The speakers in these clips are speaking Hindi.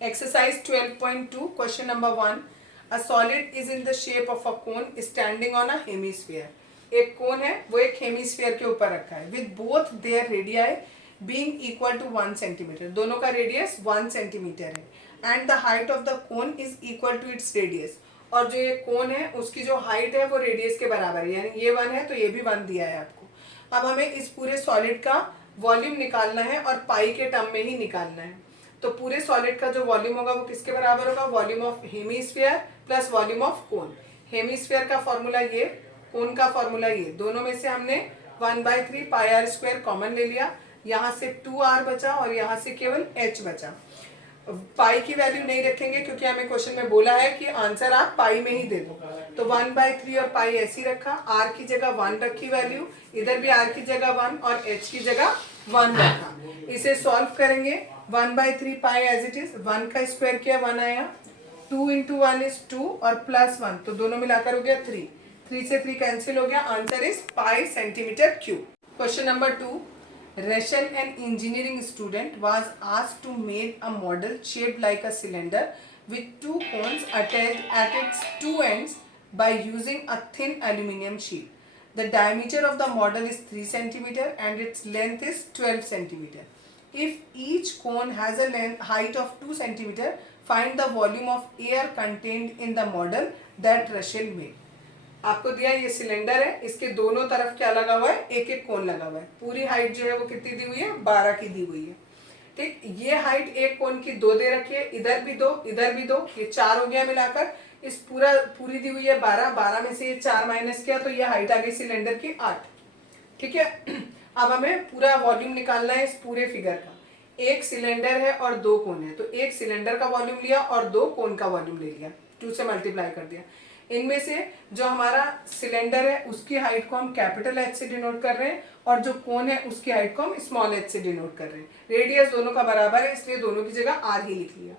Exercise 12.2, question number 1. A solid is in the shape of a cone standing on a hemisphere. एक कोन है वो एक हेमीस्फीयर के ऊपर रखा है with both their radii being equal to 1 centimetre. दोनों का रेडियस 1 सेंटीमीटर है and the height of the cone is equal to its radius. और जो ये कोन है उसकी जो हाइट है वो रेडियस के बराबर है, यानी ये 1 है तो ये भी 1 दिया है आपको. अब हमें इस पूरे सॉलिड का वॉल्यूम निकालना है और पाई के टर्म में ही निकालना है. तो पूरे सॉलिड का जो वॉल्यूम होगा वो किसके बराबर होगा? Volume of hemisphere plus volume of cone. Hemisphere का फॉर्मूला ये, कोन का फॉर्मूला ये. दोनों में से हमने 1/3 पाई आर स्क्वायर कॉमन ले लिया. यहाँ से 2r बचा और यहाँ से केवल h बचा. पाई की वैल्यू नहीं रखेंगे क्योंकि हमें क्वेश्चन में बोला है कि आंसर आप पाई में ही दे दो. तो 1/3 और पाई ऐसी रखा. r की जगह 1 रखी वैल्यू, इधर भी r की जगह 1 और h की जगह 1 रखा. इसे सॉल्व करेंगे. 1/3 पाई एज इट इज, 1 का स्क्वायर किया 1 आया, 2 इंटू 1 इज 2 और प्लस 1 तो दोनों मिलाकर हो गया 3. 3 से 3 कैंसिल हो गया. Answer is pi centimetre cube. Question number 2. Rachel, an engineering student, was asked to make a model shaped like a cylinder with 2 cones attached at its 2 ends by using a thin aluminum sheet. The diameter of the model is 3 cm and its length is 12 cm. If each cone has a height of 2 cm, find the volume of air contained in the model that Rachel made. आपको दिया ये सिलेंडर है, इसके दोनों तरफ क्या लगा हुआ है? एक एक कोन लगा हुआ है. पूरी हाइट जो है वो कितनी दी हुई है? 12 की दी हुई है. ठीक, ये हाइट एक कोन की 2 दे रखी है, इधर भी 2 इधर भी 2, ये 4 हो गया मिलाकर. इस पूरी दी हुई है 12, 12 में से ये 4 माइनस किया तो ये हाइट आ गई सिलेंडर की 8. ठीक है. अब हमें पूरा वॉल्यूम निकालना है इस पूरे फिगर का. एक सिलेंडर है और 2 कोन है, तो एक सिलेंडर का वॉल्यूम लिया और 2 कोन का वॉल्यूम ले लिया, 2 से मल्टीप्लाई कर दिया. इनमें से जो हमारा सिलेंडर है उसकी हाइट को हम कैपिटल एच से डिनोट कर रहे हैं और जो कोन है उसकी हाइट को हम स्मॉल एच से डिनोट कर रहे हैं. रेडियस दोनों का बराबर है इसलिए दोनों की जगह आर ही लिख लिया.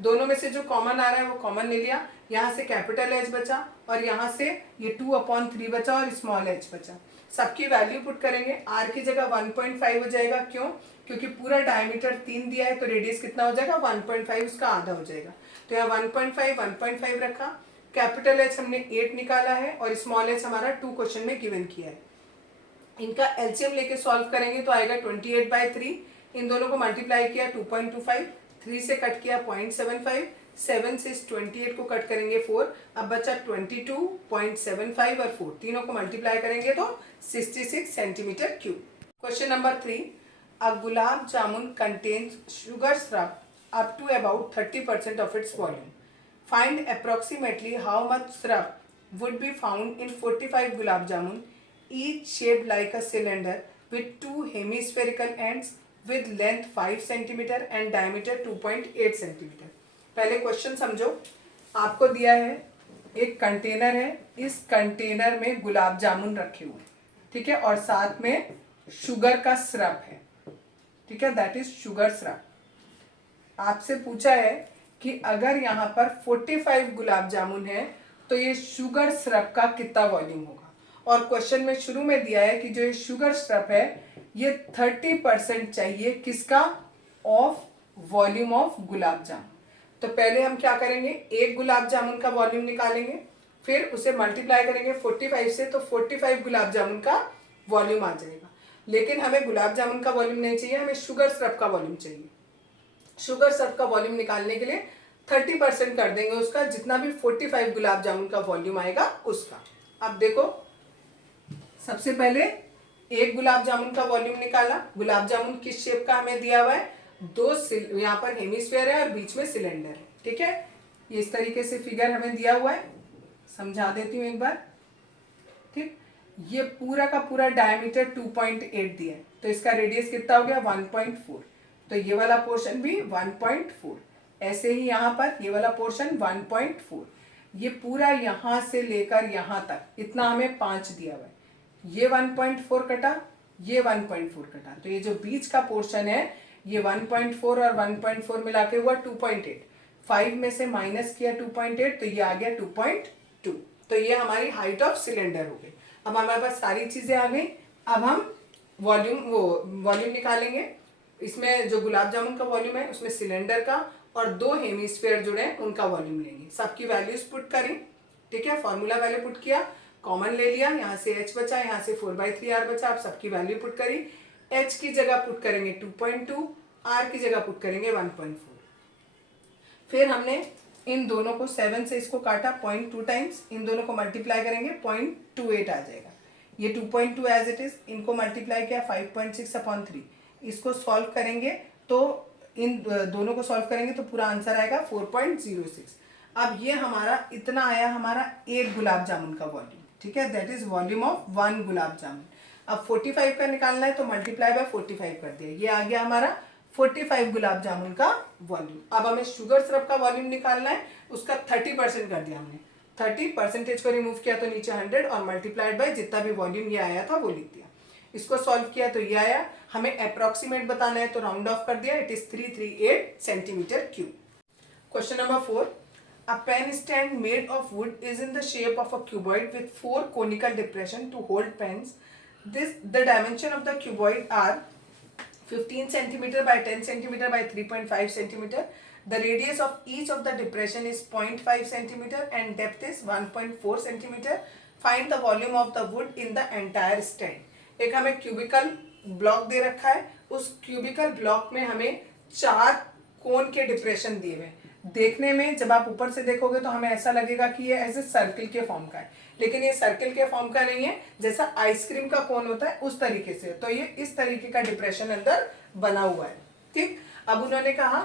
दोनों में से जो कॉमन आ रहा है वो कॉमन ले लिया. यहाँ से कैपिटल एच बचा और यहाँ से ये 2/3 बचा और स्मॉल एच बचा. सबकी वैल्यू पुट करेंगे. आर की जगह 1.5 हो जाएगा. क्यों? क्योंकि पूरा डायमीटर 3 दिया है तो रेडियस कितना हो जाएगा? 1.5, उसका आधा हो जाएगा. तो यहाँ 1.5 रखा. कैपिटल एच हमने 8 निकाला है और स्मॉल एच हमारा 2 क्वेश्चन में गिवन किया है. इनका एलसीएम लेके सॉल्व करेंगे तो आएगा 28/3. इन दोनों को मल्टीप्लाई किया 2.25, 3 से कट किया 0.75, 7 से 28 को कट करेंगे 4. अब बचा 22.75 और 4, तीनों को मल्टीप्लाई करेंगे तो 66 centimetre cube. Question number 3. A gulab jamun contains sugar syrup up to about 30% of its volume. Find approximately how much syrup would be found in 45 gulab jamun, each shaped like a cylinder with 2 hemispherical ends with length 5 cm and diameter 2.8 cm. पहले क्वेश्चन समझो. आपको दिया है एक कंटेनर है, इस कंटेनर में गुलाब जामुन रखे हुए, ठीक है, और साथ में शुगर का सिरप है. ठीक है, दैट इज शुगर सिरप. आपसे पूछा है कि अगर यहाँ पर 45 गुलाब जामुन है तो ये शुगर सिरप का कितना वॉल्यूम होगा. और क्वेश्चन में शुरू में दिया है कि जो ये शुगर सिरप है ये 30% चाहिए किसका? Of volume of gulab jamun. तो पहले हम क्या करेंगे? एक गुलाब जामुन का वॉल्यूम निकालेंगे, फिर उसे मल्टीप्लाई करेंगे 45 से तो 45 गुलाब जामुन का वॉल्यूम आ जाएगा. लेकिन हमें गुलाब जामुन का वॉल्यूम नहीं चाहिए, हमें शुगर सिरप का वॉल्यूम चाहिए. शुगर सिरप का वॉल्यूम निकालने के लिए 30% कर देंगे उसका, जितना भी 45 गुलाब जामुन का वॉल्यूम आएगा उसका. अब देखो, सबसे पहले एक गुलाब जामुन का वॉल्यूम निकाला. गुलाब जामुन किस शेप का हमें दिया हुआ है? 2 यहाँ पर हेमिस्फीयर है और बीच में सिलेंडर है. ठीक है, ये इस तरीके से फिगर हमें दिया हुआ है. समझा देती हूँ एक बार. ठीक, ये पूरा का पूरा डायमीटर 2.8 दिया है तो इसका रेडियस कितना हो गया? 1.4. तो ये वाला पोर्शन भी 1.4. ऐसे ही यहाँ पर ये वाला पोर्शन 1.4. ये पूरा यहाँ से लेकर यहाँ तक इतना हमें 5 दिया हुआ है. ये 1.4 कटा, ये 1.4 कटा, तो ये जो बीच का पोर्शन है ये 1.4 और 1.4 मिला के हुआ 2.8. 5 में से माइनस किया 2.8 तो ये आ गया 2.2. तो ये हमारी हाइट ऑफ सिलेंडर हो गई. अब हमारे पास सारी चीजें आ गई. अब हम वॉल्यूम निकालेंगे. इसमें जो गुलाब जामुन का वॉल्यूम है उसमें सिलेंडर का और 2 हेमिस्फीयर जुड़े हैं उनका वॉल्यूम लेंगे। सबकी वैल्यूज पुट करी, ठीक है, फॉर्मूला पहले पुट किया, कॉमन ले लिया, यहाँ से h बचा, यहाँ से 4/3r बचा। आप सबकी वैल्यू पुट करी, h की जगह पुट करेंगे 2.2, r की जगह पुट करेंगे 1.4। फिर हमने इन दोनों को 7 से इसको काटा 0.2 टाइम्स, इन दोनों को मल्टीप्लाई करेंगे 0.28 आ जाएगा। ये 2.2 एज इट इज, इनको मल्टीप्लाई किया 5.6/3, इसको सॉल्व करेंगे तो इन दोनों को सॉल्व करेंगे तो पूरा आंसर आएगा 4.06। अब ये हमारा इतना आया, हमारा एक गुलाब जामुन का वॉल्यूम, ठीक है, that is volume of 1 gulab jamun. अब 45 का निकालना है तो मल्टीप्लाई बाय 45 कर दिया, ये आ गया हमारा 45 गुलाब जामुन का वॉल्यूम। अब हमें शुगर सिरप का वॉल्यूम निकालना है, उसका 30% कर दिया हमने, 30% को रिमूव किया तो नीचे 100 और मल्टीप्लाइड बाय जितना भी वॉल्यूम ये आया था वो लिख दिया। इसको सॉल्व किया तो ये आया, हमें अप्रोक्सीमेट बताना है तो राउंड ऑफ कर दिया, it is 338 centimetre cube. Question number 4, a pen stand made of wood is in the shape of a cuboid with 4 conical depression to hold pens. The dimension of the cuboid are 15 centimeter by 10 centimeter by 3.5 centimeter. The radius of each of the depression is 0.5 centimeter and depth is 1.4 centimeter. Find the volume of the wood in the entire stand. एक हमें क्यूबिकल ब्लॉक दे रखा है, उस क्यूबिकल ब्लॉक में हमें 4 कोन के डिप्रेशन दिए हुए। देखने में जब आप ऊपर से देखोगे तो हमें ऐसा लगेगा कि ये ऐसे सर्किल के फॉर्म का है, लेकिन ये सर्किल के फॉर्म का नहीं है, जैसा आइसक्रीम का कोन होता है उस तरीके से। तो ये इस तरीके का डिप्रेशन अंदर बना हुआ है, ठीक। अब उन्होंने कहा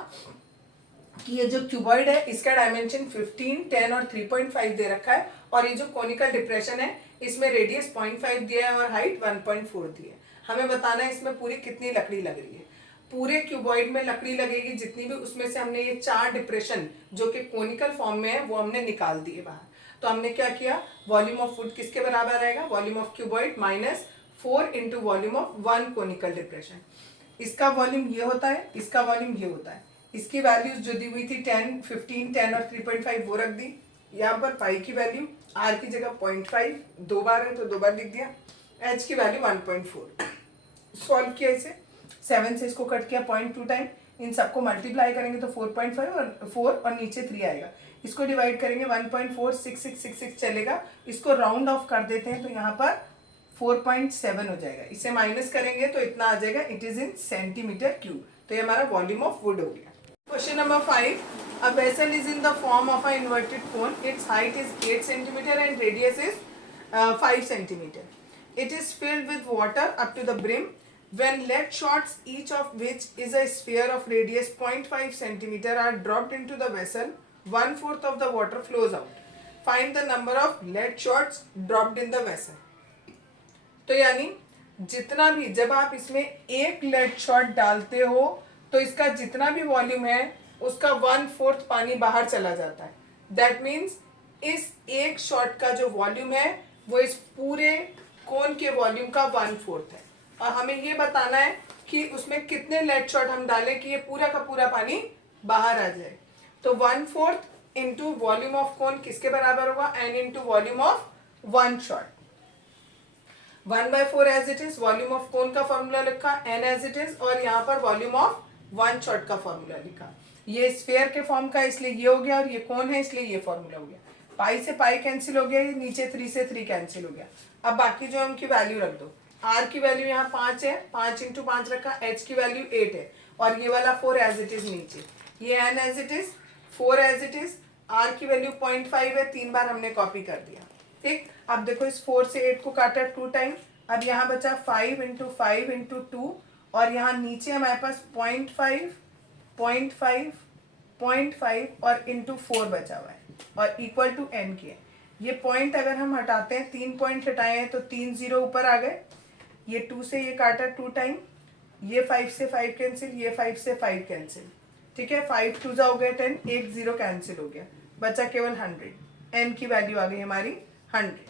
कि ये जो क्यूबॉइड है इसका डायमेंशन 15, 10 और 3.5 दे रखा है, और ये जो कोनिकल डिप्रेशन है इसमें रेडियस 0.5 दिया है और हाइट 1.4 दी है। हमें बताना है इसमें पूरी कितनी लकड़ी लग रही है। पूरे क्यूबॉइड में लकड़ी लगेगी जितनी भी, उसमें से हमने ये 4 डिप्रेशन जो कि कोनिकल फॉर्म में है वो हमने निकाल दिए बाहर। तो हमने क्या किया, वॉल्यूम ऑफ वुड किसके बराबर आएगा, volume of cuboid minus 4 into volume of 1 conical depression. इसका वॉल्यूम ये होता है, इसका वॉल्यूम ये होता है। इसकी वैल्यूज जो दी हुई थी 10, 15, 10 और 3.5 वो रख दी। यहाँ पर पाई की वैल्यू आर की जगह 0.5, 2 बार है तो 2 बार लिख दिया। एच की वैल्यू 1.4। सॉल्व किया इसे, 7 से इसको कट किया 0.2 टाइम, इन सबको मल्टीप्लाई करेंगे तो 4.5 और 4 और नीचे 3 आएगा। इसको डिवाइड करेंगे 1.46666 चलेगा। इसको राउंड ऑफ कर देते हैं तो यहाँ पर 4.7 हो जाएगा। इसे माइनस करेंगे तो इतना आ जाएगा, it is in centimetre cube. तो ये हमारा वॉल्यूम ऑफ वुड हो गया। Question number 5, a vessel is in the form of an inverted cone. Its height is 8 centimeter and radius is 5 centimeter. It is filled with water up to the brim. When lead shots, each of which is a sphere of radius 0.5 centimeter, are dropped into the vessel, 1/4 of the water flows out. Find the number of lead shots dropped in the vessel. तो यानी जितना भी, जब आप इसमें एक लेड शॉट डालते हो तो इसका जितना भी वॉल्यूम है उसका 1/4 पानी बाहर चला जाता है। दैट मीन्स इस एक शॉट का जो वॉल्यूम है वो इस पूरे कोन के वॉल्यूम का 1/4 है। और हमें ये बताना है कि उसमें कितने लेड शॉट हम डालें कि ये पूरा का पूरा पानी बाहर आ जाए। तो 1/4 इंटू वॉल्यूम ऑफ कोन किसके बराबर होगा, n into volume of 1 shot. 1/4 as it is, volume of cone का फॉर्मूला लिखा, n एज इट इज, और यहाँ पर वॉल्यूम ऑफ 1 शॉट का फॉर्मूला लिखा। ये स्फेयर के फॉर्म का इसलिए ये हो गया, और ये कोन है इसलिए ये फॉर्मूला हो गया। पाई से पाई कैंसिल हो गया, नीचे 3 से 3 कैंसिल हो गया। अब बाकी जो उनकी वैल्यू रख दो। r की वैल्यू यहाँ 5 है, 5 इंटू 5 रखा, h की वैल्यू 8 है, और ये वाला 4 एज इट इज नीचे, ये n as it is, 4 as it is, r की वैल्यू 0.5 है, 3 बार हमने कॉपी कर दिया, ठीक। अब देखो इस 4 से 8 को काटा 2 टाइम, अब यहाँ बचा 5 इंटू 5 इंटू 2, और यहाँ नीचे हमारे पास 0.5, 0.5, 0.5 और इंटू 4 बचा हुआ है, और इक्वल टू n के। ये पॉइंट अगर हम हटाते हैं, 3 पॉइंट हटाए हैं तो 3 0 ऊपर आ गए। ये 2 से ये काटा 2 टाइम, ये 5 से 5 कैंसिल, ये 5 से 5 कैंसिल, ठीक है। 5 2 हो गया 10, 1 0 कैंसिल हो गया, बचा केवल 100। n की वैल्यू आ गई हमारी 100।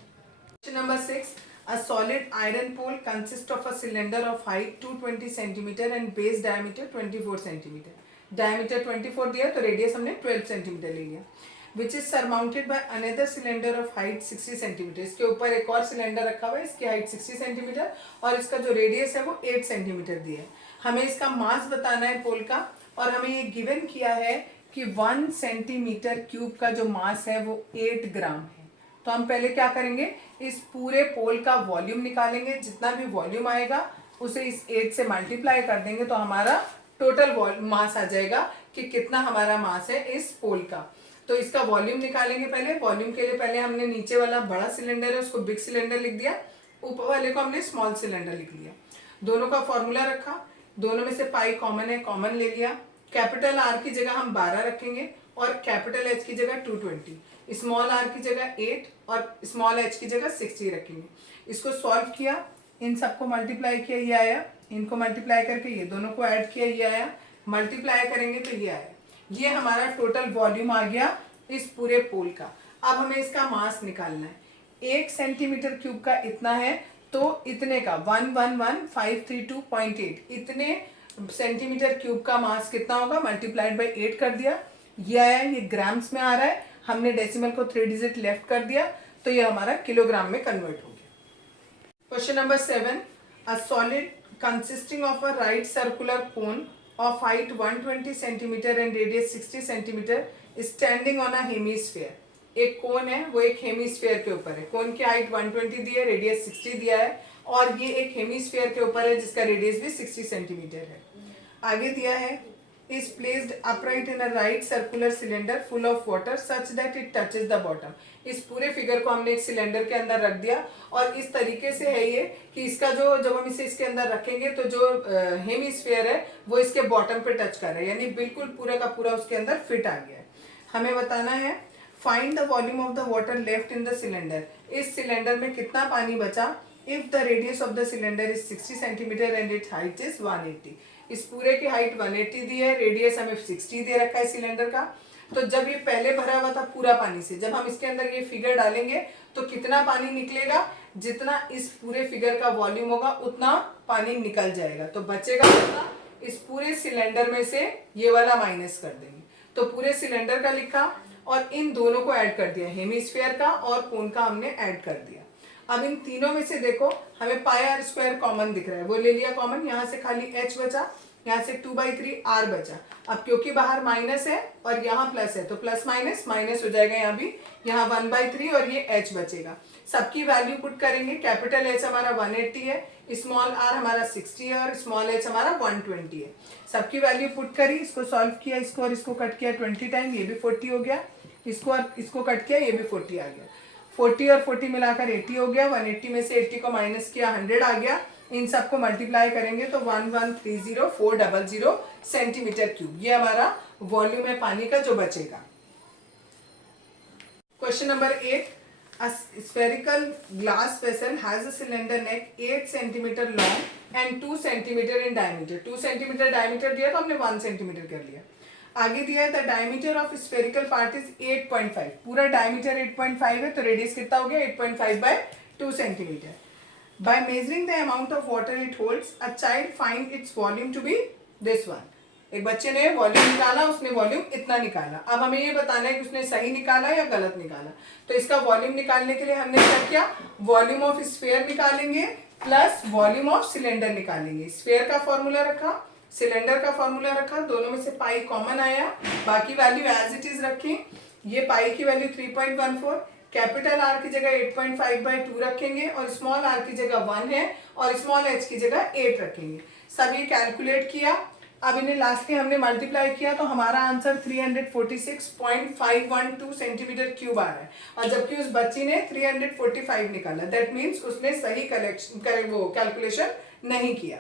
Question number 6, a solid iron pole consists of a cylinder of height 220 centimeter and base diameter 24 centimeter. Diameter 24 दिया तो रेडियस हमने 12 centimeter ले लिया, which is surmounted by another cylinder of height 60 centimeter. इसके ऊपर एक और सिलेंडर रखा हुआ है, इसकी हाइट 60 सेंटीमीटर और इसका जो रेडियस है वो 8 सेंटीमीटर दिया है। हमें इसका मास बताना है पोल का, और हमें ये गिवन किया है कि 1 सेंटीमीटर क्यूब का जो मास है वो 8 ग्राम है। तो हम पहले क्या करेंगे, इस पूरे पोल का वॉल्यूम निकालेंगे, जितना भी वॉल्यूम आएगा उसे इस 8 से मल्टीप्लाई कर देंगे तो हमारा टोटल मास आ जाएगा कि कितना हमारा मास है इस पोल का। तो इसका वॉल्यूम निकालेंगे पहले। वॉल्यूम के लिए पहले हमने नीचे वाला बड़ा सिलेंडर है उसको बिग सिलेंडर लिख दिया, ऊपर वाले को हमने स्मॉल सिलेंडर लिख लिया। दोनों का फॉर्मूला रखा, दोनों में से पाई कॉमन है, कॉमन ले लिया। कैपिटल आर की जगह हम 12 रखेंगे और कैपिटल एच की जगह 220, स्मॉल आर की जगह 8 और स्मॉल एच की जगह 60 रखेंगे। इसको सॉल्व किया, इन सबको मल्टीप्लाई किया, ये आया। इनको मल्टीप्लाई करके ये दोनों को ऐड किया, ये आया। मल्टीप्लाई करेंगे तो ये आया। ये हमारा टोटल वॉल्यूम आ गया इस पूरे पोल का। अब हमें इसका मास निकालना है। 1 सेंटीमीटर क्यूब का इतना है, तो इतने का 111532.8 इतने सेंटीमीटर क्यूब का मास कितना होगा, मल्टीप्लाइड बाई 8 कर दिया, ये आया। ये ग्राम्स में आ रहा है, हमने डेसिमल को 3 डिजिट लेफ्ट कर दिया तो ये हमारा किलोग्राम में कन्वर्ट हो गया। Question number 7, a solid consisting of a right circular cone of height 120 centimeter and radius 60 centimeter standing on a hemisphere। एक कोन है वो एक हेमीस्फीयर के ऊपर है। कोन की हाइट 120 दी है, रेडियस 60 दिया है और ये एक हेमीस्फीयर के ऊपर है जिसका रेडियस भी 60 सेंटीमीटर है। आगे दिया है is placed upright in a right circular cylinder full of water such that it touches the bottom। इस पूरे फिगर को हमने एक सिलेंडर के अंदर रख दिया और इस तरीके से है ये कि इसका जो जब हम इसे इसके अंदर रखेंगे तो जो हेमीस्फीयर है वो इसके बॉटम पे टच कर रहा है, यानी बिल्कुल पूरा का पूरा उसके अंदर फिट आ गया है। हमें बताना है find the volume of the water left in the cylinder. इस सिलेंडर में कितना पानी बचा if the radius of the cylinder is 60 centimetre and it height is 180। इस पूरे की हाइट 180 दी है, रेडियस हमें 60 दे रखा है सिलेंडर का। तो जब ये पहले भरा हुआ था पूरा पानी से, जब हम इसके अंदर ये फिगर डालेंगे तो कितना पानी निकलेगा, जितना इस पूरे फिगर का वॉल्यूम होगा उतना पानी निकल जाएगा। तो बचेगा कितना, इस पूरे सिलेंडर में से ये वाला माइनस कर देंगे। तो पूरे सिलेंडर का लिखा और इन दोनों को ऐड कर दिया, हेमीस्फीयर का और कोन का हमने ऐड कर दिया। अब इन तीनों में से देखो हमें पाई आर स्क्वायर कॉमन दिख रहा है, वो ले लिया कॉमन। यहाँ से खाली h बचा, यहाँ से 2/3 r बचा। अब क्योंकि बाहर माइनस है और यहाँ प्लस है तो प्लस माइनस माइनस हो जाएगा, यहाँ भी, यहाँ 1/3 और ये h बचेगा। सबकी वैल्यू पुट करेंगे। कैपिटल H हमारा 180 है, स्मॉल r हमारा 60 है और स्मॉल h हमारा 120 है। सबकी वैल्यू पुट करी, इसको सॉल्व किया, इसको और इसको कट किया 20 टाइम, ये भी 40 हो गया। इसको और इसको कट किया, ये भी 40 आ गया। 40 और 40 मिलाकर 80 हो गया। 180 में से 80 को माइनस किया, 100 आ गया। इन सबको मल्टीप्लाई करेंगे तो 1130400 सेंटीमीटर क्यूब ये हमारा वॉल्यूम है पानी का जो बचेगा। Question number 8, a spherical glass vessel has a cylinder neck 8 centimeter long and 2 centimeter in diameter। 2 centimeter diameter दिया तो हमने 1 centimeter कर लिया। आगे दिया है the diameter of spherical part is 8.5। पूरा डायमीटर 8.5 है तो रेडियस कितना हो गया 8.5/2 centimetre. By measuring the amount of water it holds a child find its volume to be this one. एक बच्चे ने वॉल्यूम निकाला, उसने वॉल्यूम इतना निकाला। अब हमें ये बताना है कि उसने सही निकाला या गलत निकाला। तो इसका वॉल्यूम निकालने के लिए हमने क्या किया, वॉल्यूम ऑफ स्फीयर निकालेंगे प्लस वॉल्यूम ऑफ सिलेंडर निकालेंगे। स्फीयर का फॉर्मूला रखा, सिलेंडर का फॉर्मूला रखा, दोनों में से पाई कॉमन आया, बाकी वैल्यू एज इट इज रखी। ये पाई की वैल्यू 3.14, कैपिटल आर की जगह 8.5/2 रखेंगे और स्मॉल आर की जगह 1 है और स्मॉल एच की जगह 8 रखेंगे। सब ये कैलकुलेट किया। अब इन्हें लास्टली हमने मल्टीप्लाई किया तो हमारा आंसर 346.512 सेंटीमीटर क्यूब आ रहा है और जबकि उस बच्ची ने 345 निकाला। दैट मीन्स उसने सही कैलकुलेशन नहीं किया।